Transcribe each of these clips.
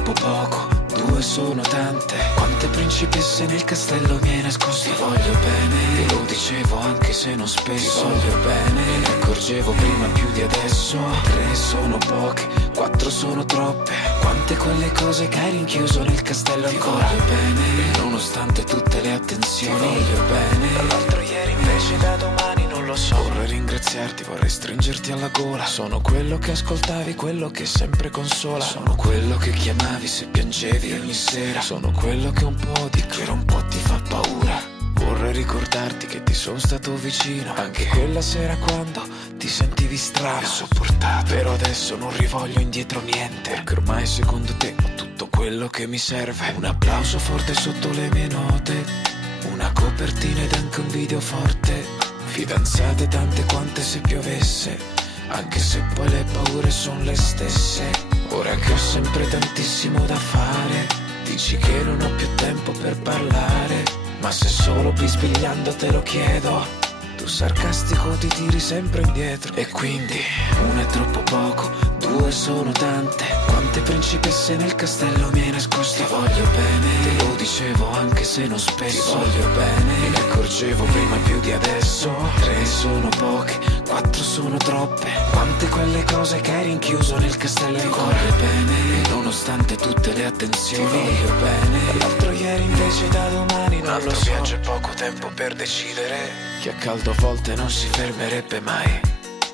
troppo poco, due sono tante. Quante principesse nel castello mi hai nascosto. Ti voglio bene, te lo dicevo anche se non spesso. Ti voglio bene, me ne accorgevo prima più di adesso. Tre sono poche, quattro sono troppe. Quante quelle cose che hai rinchiuso nel castello ancora. Ti voglio bene, nonostante tutte le attenzioni. Ti voglio bene, dall'altro ieri invece da domani non lo so. Vorrei ringraziarti, vorrei stringerti alla gola. Sono quello che ascoltavi, quello che sempre consola. Sono quello che chiamavi se piangevi ogni sera. Sono quello che un po' di che un po' ti fa paura. Vorrei ricordarti che ti sono stato vicino anche quella sera quando ti sentivi strano e sopportato. Però adesso non rivoglio indietro niente, perché ormai secondo te ho tutto quello che mi serve. Un applauso forte sotto le mie note, una copertina ed anche un video forte. Fidanzate tante quante se piovesse, anche se poi le paure sono le stesse. Ora che ho sempre tantissimo da fare, dici che non ho più tempo per parlare, ma se solo bisbigliando te lo chiedo, tu sarcastico ti tiri sempre indietro. E quindi uno è troppo poco, due sono tante. Quante principesse nel castello mi hai nascosto. Ti voglio bene, te lo dicevo anche se non spesso. Ti voglio bene, me ne accorgevo prima più di adesso. Tre sono poche, quattro sono troppe. Quante quelle cose che hai rinchiuso nel castello ancora. Ti voglio bene, nonostante tutte le attenzioni. Ti voglio bene, l'altro ieri invece da domani non lo so. Viaggio e poco tempo per decidere che a caldo a volte non si fermerebbe mai.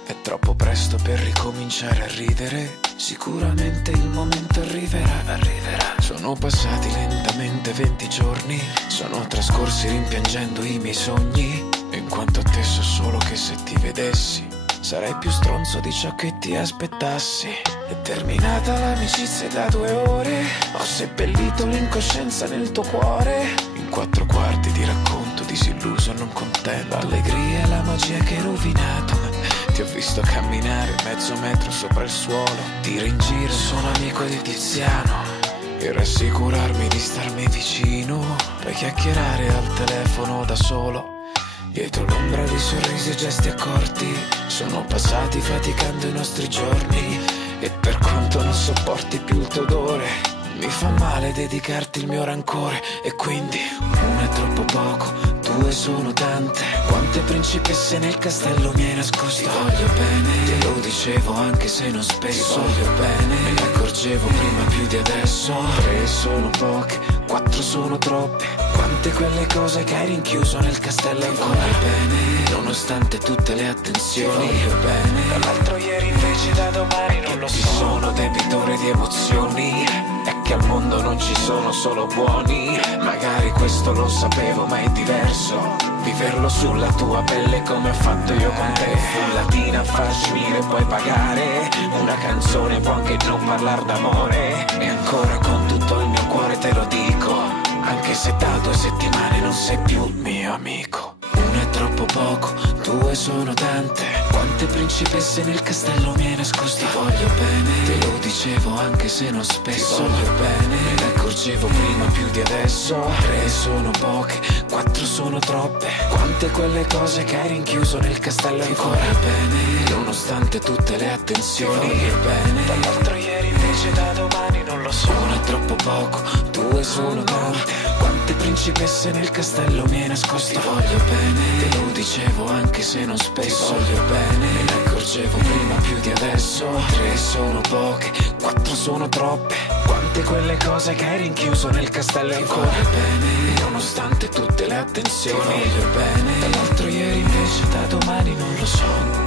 È troppo presto per ricominciare a ridere. Sicuramente il momento arriverà. Sono passati lentamente 20 giorni. Sono trascorsi rimpiangendo i miei sogni. In quanto a te so solo che se ti vedessi sarei più stronzo di ciò che ti aspettassi. È terminata l'amicizia da 2 ore. Ho seppellito l'incoscienza nel tuo cuore. In 4 quarti di racconto disilluso e non contento. L'allegria e la magia che hai rovinato. Ti ho visto camminare mezzo metro sopra il suolo. Tiro in giro, sono amico di Tiziano. E rassicurarmi di starmi vicino. Poi chiacchierare al telefono da solo. Dietro l'ombra di sorrisi e gesti accorti. Sono passati faticando i nostri giorni. E per quanto non sopporti più il tuo odore, mi fa male dedicarti il mio rancore. E quindi uno è troppo poco, due sono tante. Quante principesse nel castello mi hai nascosto. Ti voglio bene, te lo dicevo anche se non spesso. Ti voglio bene, me ne accorgevo prima più di adesso. Tre sono poche, quattro sono troppe. Quante quelle cose che hai rinchiuso nel castello ancora. Ti voglio bene, nonostante tutte le attenzioni. Ti voglio bene, dall'altro ieri invece da domani non lo so. Sono debitore di emozioni. È che al mondo non ci sono solo buoni. Magari questo lo sapevo ma è diverso viverlo sulla tua pelle come ho fatto io con te. Latina facile puoi pagare. Una canzone può anche non parlar d'amore. E ancora con tutto il mio cuore te lo dico, anche se da 2 settimane non sei più mio amico. Uno è troppo poco, due sono tante. Quante principesse nel castello mi hai nascosto. Ti voglio bene, te lo dicevo anche se non spesso. Ti voglio bene, me ne accorgevo prima più di adesso. Tre sono poche, quattro sono troppe. Quante quelle cose che hai rinchiuso nel castello ancora. Ti voglio bene, nonostante tutte le attenzioni. Ti voglio bene, dall'altro ieri invece da domani non lo so. Uno è troppo poco, due sono tante. Quante principesse nel castello mi hai nascosto. Ti voglio bene, te lo dicevo anche se non spesso. Ti voglio bene, me ne accorgevo prima più di adesso. Tre sono poche, quattro sono troppe. Quante quelle cose che hai rinchiuso nel castello ancora. Ti voglio bene, nonostante tutte le attenzioni. Ti voglio bene, dall'altro ieri invece da domani non lo so.